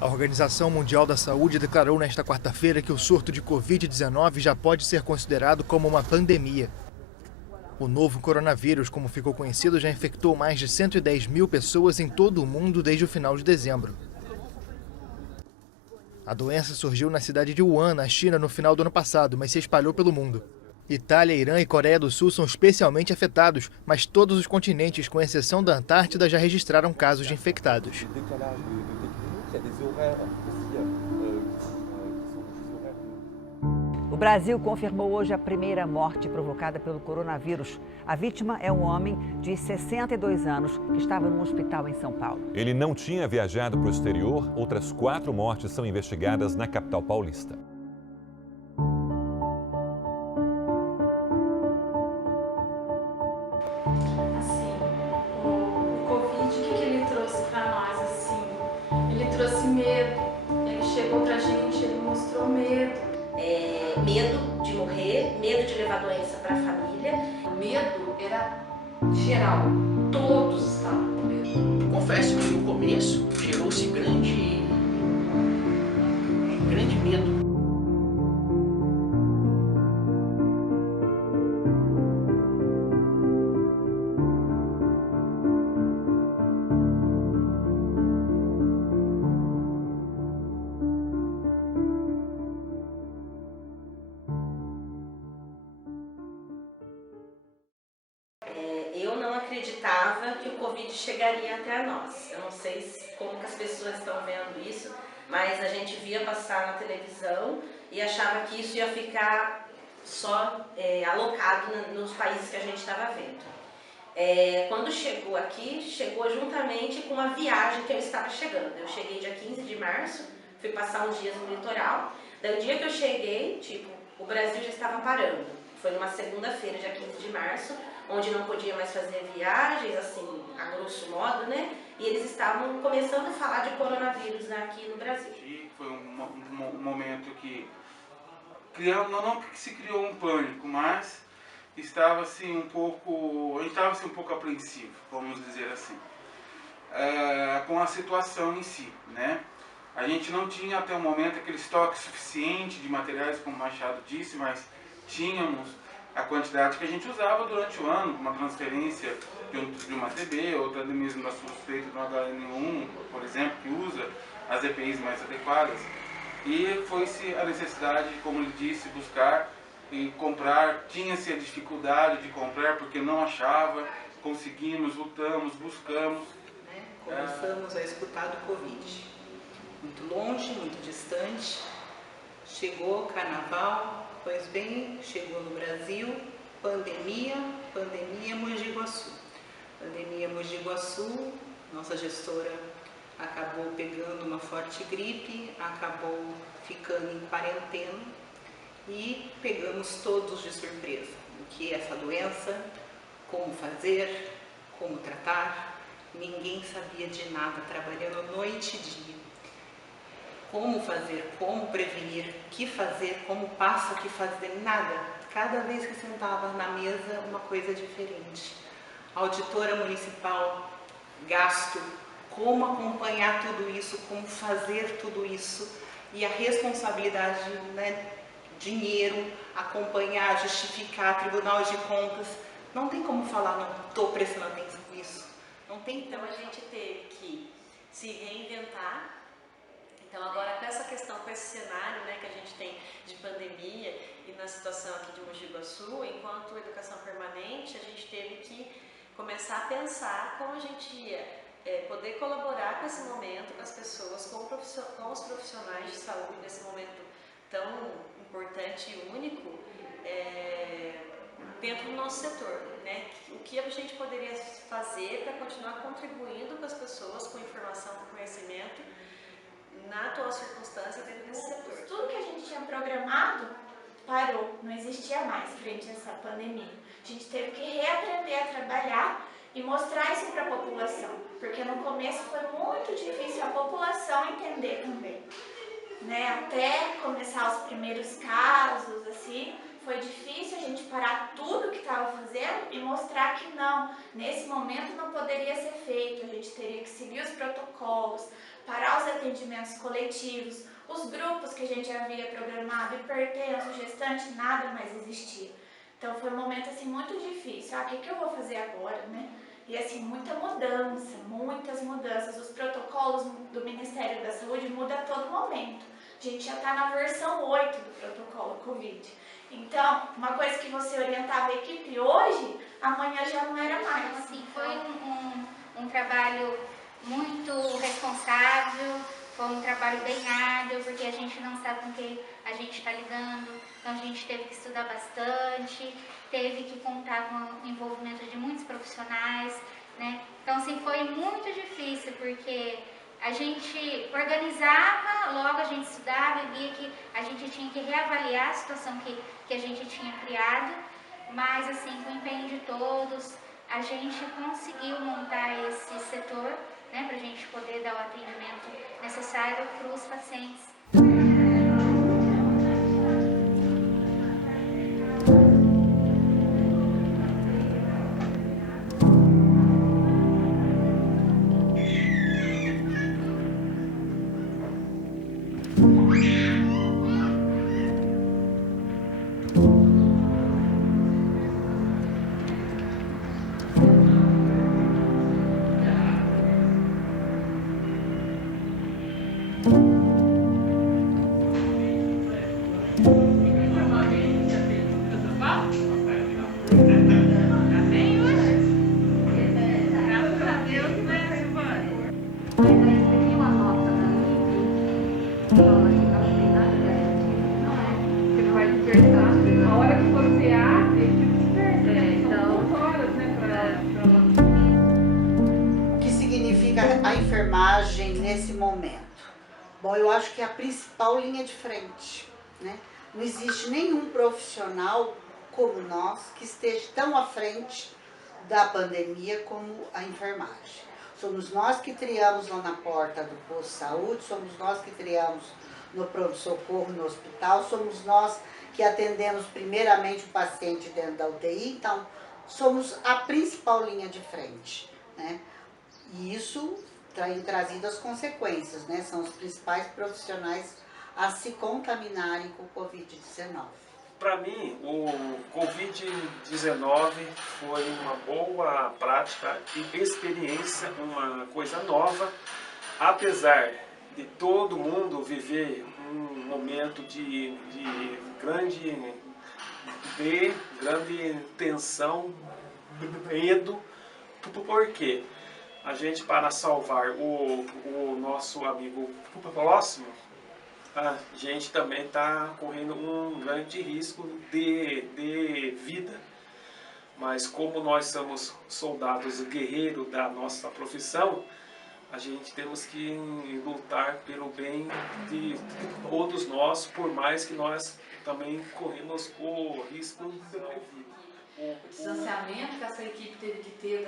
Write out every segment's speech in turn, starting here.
A Organização Mundial da Saúde declarou nesta quarta-feira que o surto de Covid-19 já pode ser considerado como uma pandemia. O novo coronavírus, como ficou conhecido, já infectou mais de 110 mil pessoas em todo o mundo desde o final de dezembro. A doença surgiu na cidade de Wuhan, na China, no final do ano passado, mas se espalhou pelo mundo. Itália, Irã e Coreia do Sul são especialmente afetados, mas todos os continentes, com exceção da Antártida, já registraram casos de infectados. O Brasil confirmou hoje a primeira morte provocada pelo coronavírus. A vítima é um homem de 62 anos que estava num hospital em São Paulo. Ele não tinha viajado para o exterior. Outras 4 mortes são investigadas na capital paulista. O Covid, o que ele trouxe para nós, assim? Ele trouxe medo, ele chegou pra gente, ele mostrou medo. Medo de morrer, medo de levar doença para a família. O medo era geral, todos estavam com medo. Confesso que no começo gerou-se grande medo. Eu não acreditava que o Covid chegaria até nós. Eu não sei como que as pessoas estão vendo isso, mas a gente via passar na televisão e achava que isso ia ficar só alocado nos países que a gente estava vendo. Quando chegou aqui, chegou juntamente com uma viagem que eu estava chegando. Eu cheguei dia 15 de março, fui passar uns dias no litoral. Daí o dia que eu cheguei, o Brasil já estava parando. Foi numa segunda-feira, dia 15 de março, onde não podia mais fazer viagens, assim, a grosso modo, né? E eles estavam começando a falar de coronavírus aqui no Brasil. Foi um momento que não que se criou um pânico, mas estava assim a gente estava assim, um pouco apreensivo, vamos dizer assim, com a situação em si, né? A gente não tinha até o momento aquele estoque suficiente de materiais, como o Machado disse, mas tínhamos a quantidade que a gente usava durante o ano, uma transferência de uma TB, outra mesmo da suspeita do HN1, por exemplo, que usa as EPIs mais adequadas. E foi-se a necessidade, como ele disse, buscar e comprar. Tinha-se a dificuldade de comprar porque não achava, conseguimos, lutamos, buscamos. Começamos a escutar do Covid. Muito longe, muito distante. Chegou carnaval. Pois bem, chegou no Brasil, pandemia Mogi Guaçu. Pandemia Mogi Guaçu, nossa gestora acabou pegando uma forte gripe, acabou ficando em quarentena e pegamos todos de surpresa. O que é essa doença, como fazer, como tratar, ninguém sabia de nada, trabalhando noite e dia. Como fazer, como prevenir, o que fazer, como passa, o que fazer, nada. Cada vez que sentava na mesa, uma coisa diferente. Auditora municipal, gasto, como acompanhar tudo isso, como fazer tudo isso. E a responsabilidade, né, dinheiro, acompanhar, justificar, tribunal de contas. Não tem como falar, não estou prestando atenção nisso. Não tem. Então a gente teve que se reinventar. Então agora com essa questão, com esse cenário, né, que a gente tem de pandemia e na situação aqui de Mogi Guaçu, enquanto educação permanente, a gente teve que começar a pensar como a gente ia poder colaborar com esse momento, com as pessoas, com os profissionais de saúde nesse momento tão importante e único dentro do nosso setor, né? O que a gente poderia fazer para continuar contribuindo com as pessoas, com informação, com conhecimento, na atual circunstância dentro desse setor. Tudo que a gente tinha programado parou, não existia mais frente a essa pandemia. A gente teve que reaprender a trabalhar e mostrar isso para a população, porque no começo foi muito difícil a população entender também, né? Até começar os primeiros casos, assim, foi difícil a gente parar tudo que estava fazendo e mostrar que nesse momento não poderia ser feito, a gente teria que seguir os protocolos, parar os atendimentos coletivos, os grupos que a gente havia programado, hipertenso, gestante, nada mais existia. Então foi um momento assim muito difícil. O que eu vou fazer agora, né? E assim, muita mudança, muitas mudanças. Os protocolos do Ministério da Saúde mudam a todo momento. A gente já está na versão 8 do protocolo Covid. Então, uma coisa que você orientava a equipe hoje, amanhã já não era mais. Então, assim, foi um trabalho muito responsável, foi um trabalho bem árduo, porque a gente não sabe com quem a gente está lidando, então a gente teve que estudar bastante, teve que contar com o envolvimento de muitos profissionais, né? Então, assim, foi muito difícil, porque a gente organizava, logo a gente estudava e via que a gente tinha que reavaliar a situação que a gente tinha criado, mas, assim, com o empenho de todos, a gente conseguiu montar esse setor, né, para a gente poder dar o atendimento necessário para os pacientes. A enfermagem nesse momento? Bom, eu acho que é a principal linha de frente, né? Não existe nenhum profissional como nós que esteja tão à frente da pandemia como a enfermagem. Somos nós que triamos lá na porta do posto de saúde, somos nós que triamos no pronto-socorro no hospital, somos nós que atendemos primeiramente o paciente dentro da UTI, então somos a principal linha de frente, né? E isso tem trazido as consequências, né? São os principais profissionais a se contaminarem com o Covid-19. Para mim, o Covid-19 foi uma boa prática e experiência, uma coisa nova, apesar de todo mundo viver um momento de grande tensão, medo. Por quê? A gente, para salvar o nosso amigo próximo, a gente também está correndo um grande risco de vida. Mas como nós somos soldados guerreiros da nossa profissão, a gente temos que lutar pelo bem de todos nós, por mais que nós também corremos o risco de vida. O distanciamento que essa equipe teve que ter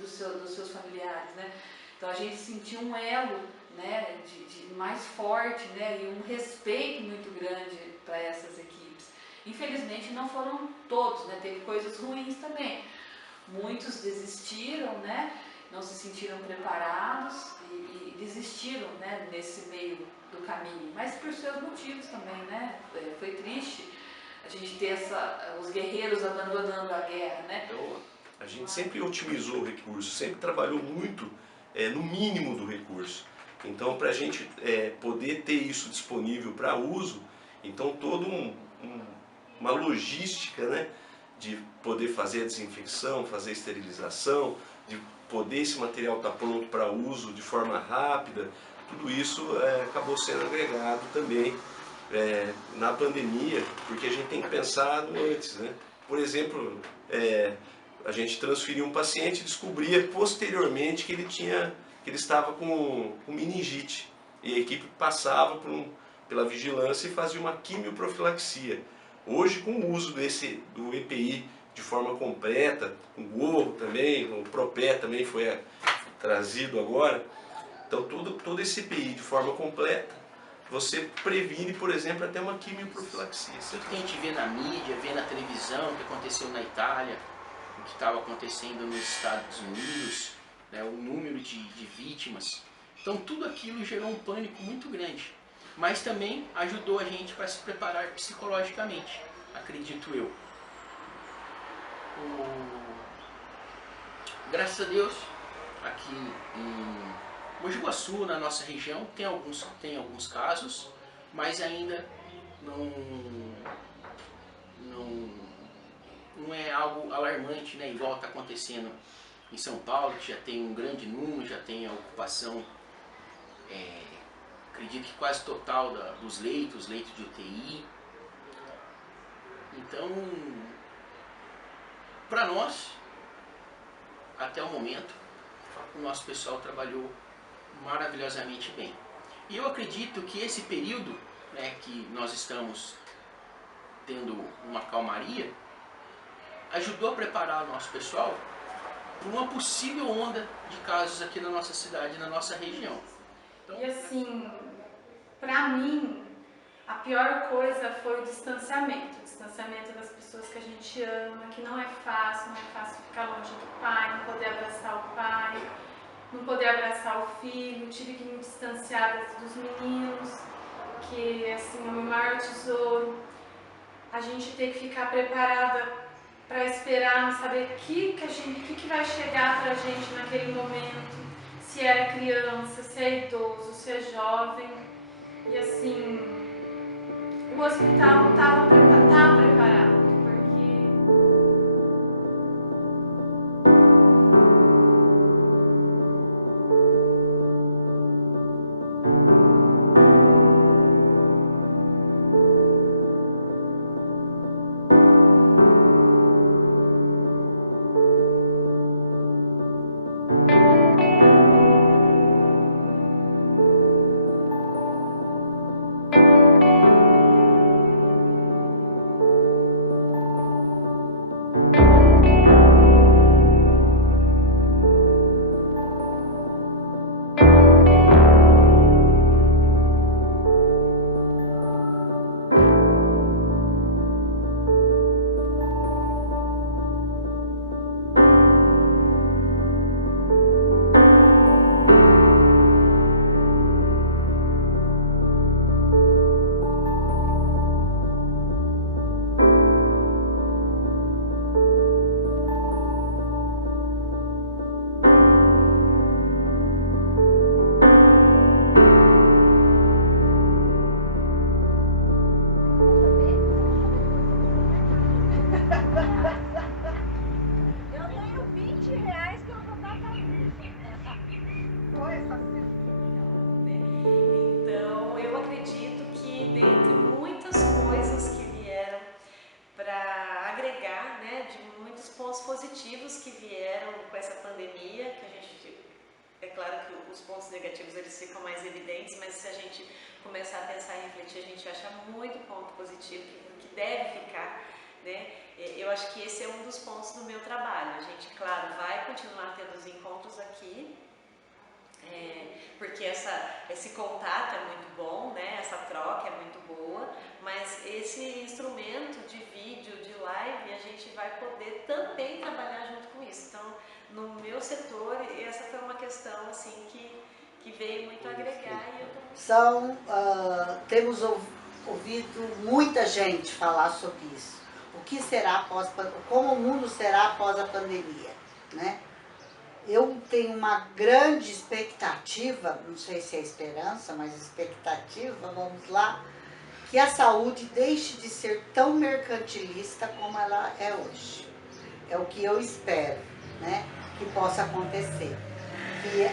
dos seus familiares, né? Então a gente sentiu um elo, né, de mais forte, né, e um respeito muito grande para essas equipes. Infelizmente não foram todos, né? Teve coisas ruins também. Muitos desistiram, né? Não se sentiram preparados e desistiram, né, nesse meio do caminho, mas por seus motivos também, né? Foi triste a gente ter os guerreiros abandonando a guerra, né? Então, a gente sempre otimizou o recurso, sempre trabalhou muito no mínimo do recurso. Então, para a gente poder ter isso disponível para uso, então toda uma logística, né, de poder fazer a desinfecção, fazer a esterilização, de poder esse material estar pronto para uso de forma rápida, tudo isso acabou sendo agregado também na pandemia, porque a gente tem que pensar no antes, né? Por exemplo, a gente transferiu um paciente e descobria posteriormente que ele estava com meningite, e a equipe passava pela vigilância e fazia uma quimioprofilaxia. Hoje, com o uso do EPI de forma completa, com gorro também, o Propé também foi trazido agora, então todo esse EPI de forma completa, você previne, por exemplo, até uma quimioprofilaxia. Tudo que a gente vê na mídia, vê na televisão, o que aconteceu na Itália, o que estava acontecendo nos Estados Unidos, né, o número de vítimas, Então tudo aquilo gerou um pânico muito grande, mas também ajudou a gente para se preparar psicologicamente, acredito eu. Graças a Deus, aqui em Mogi Guaçu, na nossa região, tem alguns casos, mas ainda não é algo alarmante, né? Igual está acontecendo em São Paulo, que já tem um grande número, já tem a ocupação, acredito que quase total dos leitos de UTI. Então, para nós, até o momento, o nosso pessoal trabalhou maravilhosamente bem. E eu acredito que esse período, né, que nós estamos tendo uma calmaria, ajudou a preparar o nosso pessoal para uma possível onda de casos aqui na nossa cidade, na nossa região. Então... E assim, para mim, a pior coisa foi o distanciamento das pessoas que a gente ama, que não é fácil ficar longe do pai, não poder abraçar o pai, não poder abraçar o filho, tive que me distanciar dos meninos, que assim, é o meu maior tesouro. A gente tem que ficar preparada para esperar, não saber o que vai chegar pra gente naquele momento, se é criança, se é idoso, se é jovem. E assim, o hospital estava preparado. Então, eu acredito que dentre muitas coisas que vieram para agregar, né, de muitos pontos positivos que vieram com essa pandemia, que a gente, é claro que os pontos negativos eles ficam mais evidentes, mas se a gente começar a pensar e refletir, a gente acha muito ponto positivo que deve ficar, né? Eu acho que esse é um dos pontos do meu trabalho. A gente, claro, vai continuar tendo os encontros aqui, porque esse contato é muito bom, né? Essa troca é muito boa, mas esse instrumento de vídeo, de live, a gente vai poder também trabalhar junto com isso. Então, no meu setor, essa foi uma questão assim que veio muito agregar. E eu temos ouvido muita gente falar sobre isso. O que será como o mundo será após a pandemia, né? Eu tenho uma grande expectativa, não sei se é esperança, mas expectativa, vamos lá, que a saúde deixe de ser tão mercantilista como ela é hoje. É o que eu espero, né, que possa acontecer. Que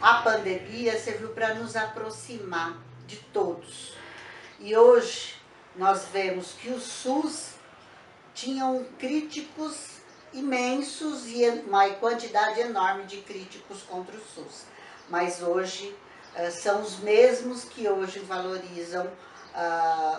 a pandemia serviu para nos aproximar de todos. E hoje nós vemos que o SUS tinham críticos imensos e uma quantidade enorme de críticos contra o SUS. Mas hoje são os mesmos que hoje valorizam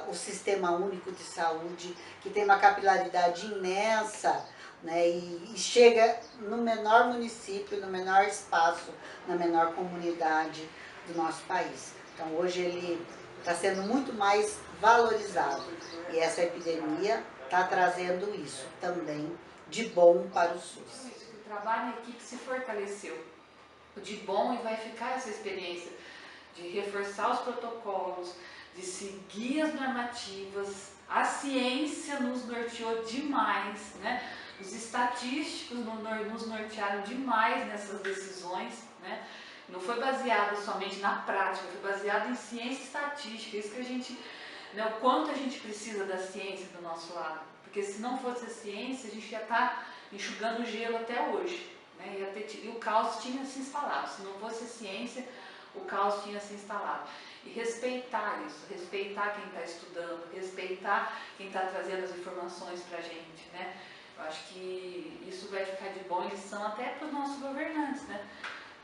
o Sistema Único de Saúde, que tem uma capilaridade imensa, né, e chega no menor município, no menor espaço, na menor comunidade do nosso país. Então hoje ele está sendo muito mais valorizado e essa epidemia está trazendo isso também de bom para o SUS. O trabalho em equipe se fortaleceu, de bom e vai ficar essa experiência de reforçar os protocolos, de seguir as normativas. A ciência nos norteou demais, né? Os estatísticos nos nortearam demais nessas decisões, né? Não foi baseado somente na prática, foi baseado em ciência e estatística. Isso que a gente, né, o quanto a gente precisa da ciência do nosso lado. Porque se não fosse a ciência, a gente ia estar enxugando gelo até hoje, né? E o caos tinha se instalado. Se não fosse a ciência, o caos tinha se instalado. E respeitar isso, respeitar quem está estudando, respeitar quem está trazendo as informações para a gente, né? Eu acho que isso vai ficar de boa lição até para os nossos governantes, né?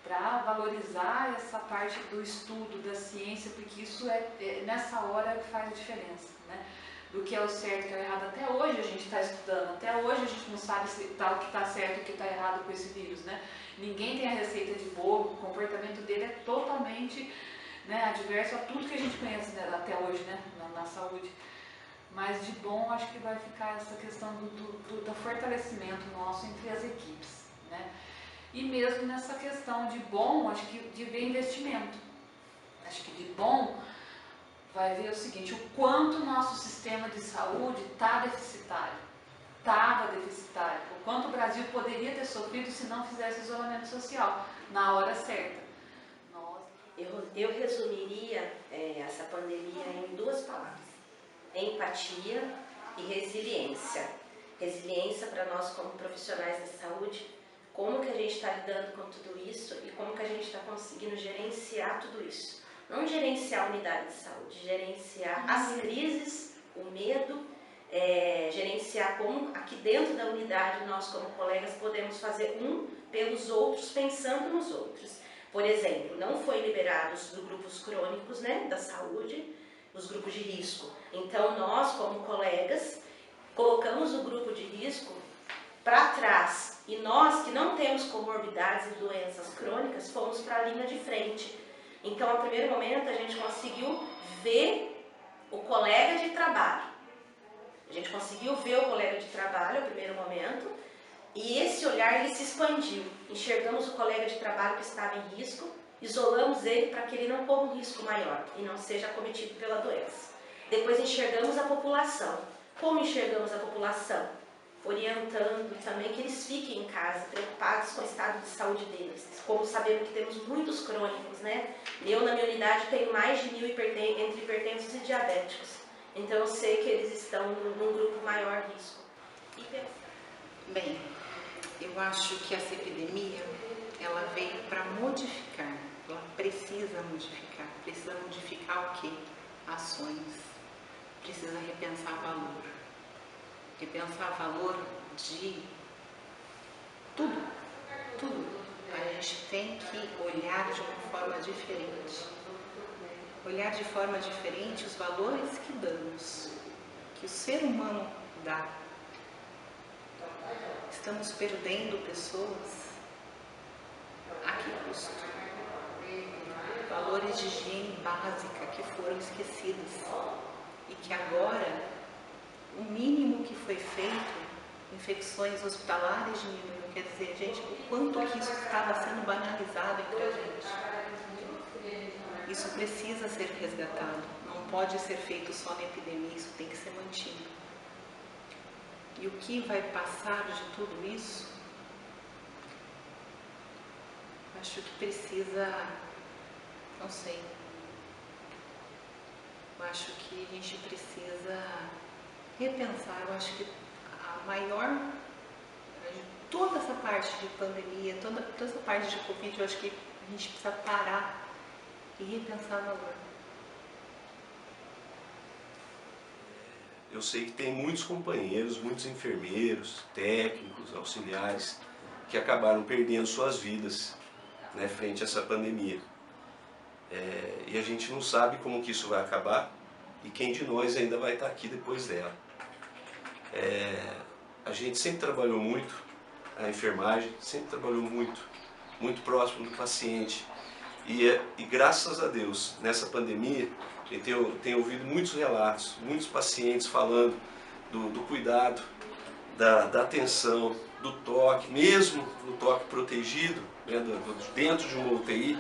Para valorizar essa parte do estudo, da ciência, porque isso é nessa hora que faz a diferença, né? Do que é o certo e o que é o errado. Até hoje a gente está estudando, até hoje a gente não sabe se tá, o que está certo e o que está errado com esse vírus, né? Ninguém tem a receita de bolo, o comportamento dele é totalmente, né, adverso a tudo que a gente conhece, né, até hoje, né, na saúde. Mas de bom acho que vai ficar essa questão do fortalecimento nosso entre as equipes, né? E mesmo nessa questão de bom, acho que de ver investimento. Acho que de bom vai ver o seguinte, o quanto o nosso sistema de saúde está deficitário. Estava deficitário. O quanto o Brasil poderia ter sofrido se não fizesse isolamento social na hora certa. Eu resumiria essa pandemia em 2 palavras. Empatia e resiliência. Resiliência para nós como profissionais da saúde, como que a gente está lidando com tudo isso e como que a gente está conseguindo gerenciar tudo isso. Não gerenciar a unidade de saúde, gerenciar as crises, o medo, gerenciar como aqui dentro da unidade nós como colegas podemos fazer pelos outros, pensando nos outros. Por exemplo, não foi liberados os grupos crônicos, né, da saúde, os grupos de risco. Então nós como colegas colocamos o grupo de risco para trás e nós que não temos comorbidades e doenças crônicas fomos para a linha de frente. Então, a primeiro momento, a gente conseguiu ver o colega de trabalho. A gente conseguiu ver o colega de trabalho, no primeiro momento, e esse olhar ele se expandiu. Enxergamos o colega de trabalho que estava em risco, isolamos ele para que ele não corra um risco maior e não seja acometido pela doença. Depois enxergamos a população. Como enxergamos a população? Orientando também que eles fiquem em casa, preocupados com o estado de saúde deles. Como sabemos que temos muitos crônicos, né? Na minha unidade, tenho mais de 1.000 entre hipertensos e diabéticos. Então, eu sei que eles estão num grupo maior risco. Bem, eu acho que essa epidemia, ela veio para modificar. Ela precisa modificar. Precisa modificar o quê? Ações. Precisa repensar valor. Repensar valor de tudo. A gente tem que olhar de uma forma diferente. Olhar de forma diferente os valores que damos, que o ser humano dá. Estamos perdendo pessoas a que custo? Valores de higiene básica que foram esquecidos e que agora o mínimo que foi feito, infecções hospitalares diminuíram. Quer dizer, gente, o quanto que isso estava sendo banalizado entre a gente. Isso precisa ser resgatado. Não pode ser feito só na epidemia, isso tem que ser mantido. E o que vai passar de tudo isso? Acho que precisa, não sei. Eu acho que a gente precisa repensar. Eu acho que a maior, toda essa parte de pandemia, toda essa parte de Covid, eu acho que a gente precisa parar e repensar o valor. Eu sei que tem muitos companheiros, muitos enfermeiros, técnicos, auxiliares, que acabaram perdendo suas vidas, né, frente a essa pandemia. E a gente não sabe como que isso vai acabar e quem de nós ainda vai estar aqui depois dela. A gente sempre trabalhou muito, a enfermagem sempre trabalhou muito próximo do paciente. E graças a Deus, nessa pandemia, eu tenho ouvido muitos relatos, muitos pacientes falando do cuidado, da atenção, do toque, mesmo no toque protegido, dentro de uma UTI,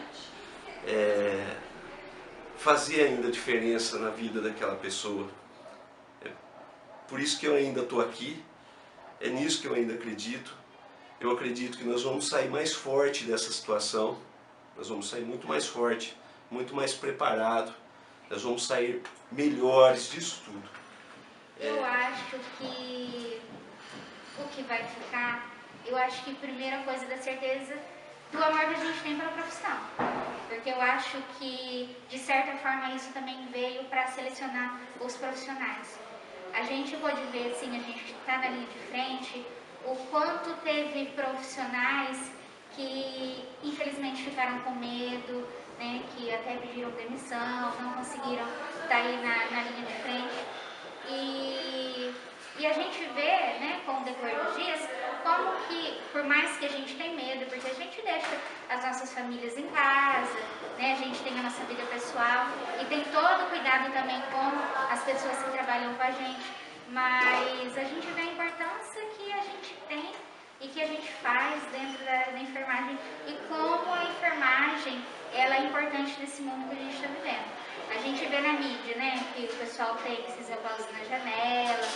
fazia ainda diferença na vida daquela pessoa. Por isso que eu ainda estou aqui, é nisso que eu ainda acredito. Eu acredito que nós vamos sair mais forte dessa situação, nós vamos sair muito mais forte, muito mais preparado, nós vamos sair melhores disso tudo. Eu acho que o que vai ficar, eu acho que a primeira coisa da certeza do amor que a gente tem pela profissão. Porque eu acho que, de certa forma, isso também veio para selecionar os profissionais. A gente pode ver, assim, a gente que está na linha de frente, o quanto teve profissionais que, infelizmente, ficaram com medo, né, que até pediram demissão, não conseguiram estar aí na linha de frente. E a gente vê, né, com o decorrer dos dias, como que, por mais que a gente tenha medo, porque a gente deixa as nossas famílias em casa, né, a gente tem a nossa vida pessoal e tem todo o cuidado também com as pessoas que trabalham com a gente, mas a gente vê a importância que a gente tem e que a gente faz dentro da enfermagem e como a enfermagem ela é importante nesse mundo que a gente está vivendo. A gente vê na mídia, né, que o pessoal tem esses aplausos na janela,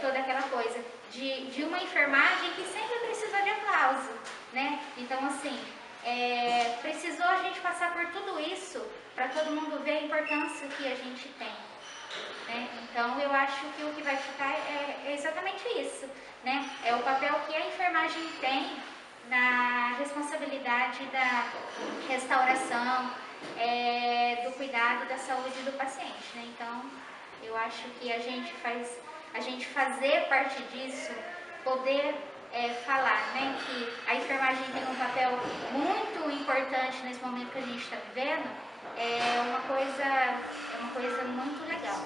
toda aquela coisa de uma enfermagem que sempre precisou de aplauso, né? Então, assim, precisou a gente passar por tudo isso para todo mundo ver a importância que a gente tem, né? Então, eu acho que o que vai ficar é exatamente isso, né? É o papel que a enfermagem tem na responsabilidade da restauração, do cuidado da saúde do paciente, né? Então, eu acho que a gente fazer parte disso, poder falar, né, que a enfermagem tem um papel muito importante nesse momento que a gente está vivendo, é uma coisa muito legal.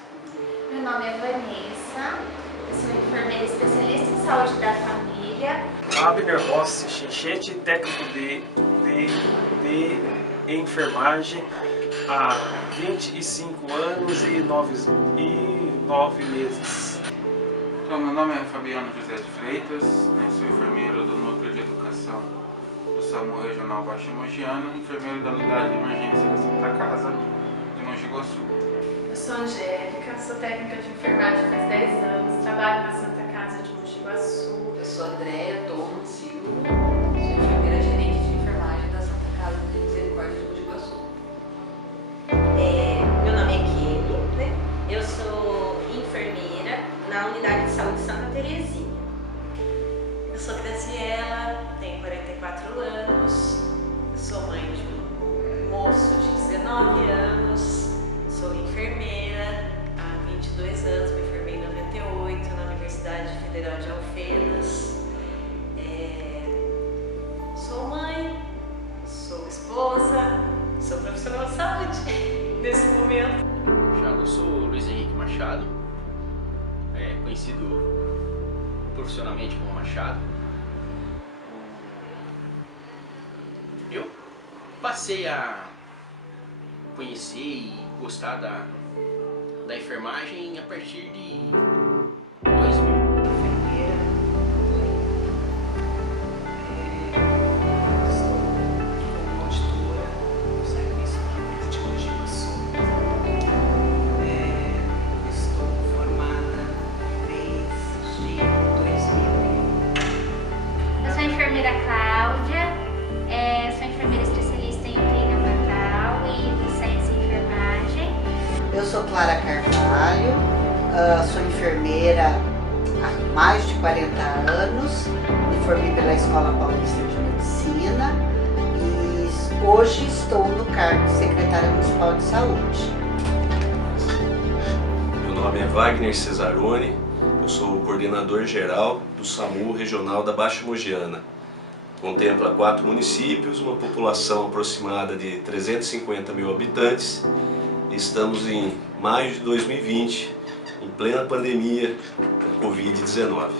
Meu nome é Vanessa, eu sou enfermeira especialista em saúde da família. Abner Rossi Chinchete, técnico de enfermagem há 25 anos e 9 meses. Então, meu nome é Fabiano José de Freitas, sou enfermeiro do Núcleo de Educação do SAMU Regional Baixo Mogiana, enfermeiro da Unidade de Emergência da Santa Casa de Mogi Guaçu. Eu sou Angélica, sou técnica de enfermagem faz 10 anos, trabalho na Santa Casa de Mogi Guaçu. Eu sou Andréia Torno Silva, sou enfermeira gerente de enfermagem da Santa Casa de Misericórdia de Mogi Guaçu. Meu nome é Kelly, né? Eu sou enfermeira na Unidade de Saúde Santa Terezinha. Eu sou Graziela, tenho 44 anos, sou mãe de um moço de 19 anos, sou enfermeira há 22 anos, me formei em 98 na Universidade Federal de Alfenas. Sou mãe, sou esposa, sou profissional de saúde nesse momento. Eu sou Luiz Henrique Machado, conhecido profissionalmente como Machado. Eu passei a conhecer e gostar da enfermagem a partir de 2000. Cláudia, sou enfermeira especialista em UTI neonatal e docência em enfermagem. Eu sou Clara Carvalho, sou enfermeira há mais de 40 anos, me formei pela Escola Paulista de Medicina e hoje estou no cargo de secretária municipal de saúde. Meu nome é Wagner Cesaroni, eu sou o coordenador geral do SAMU Regional da Baixa Mogiana. Contempla 4 municípios, uma população aproximada de 350 mil habitantes. Estamos em maio de 2020, em plena pandemia da Covid-19.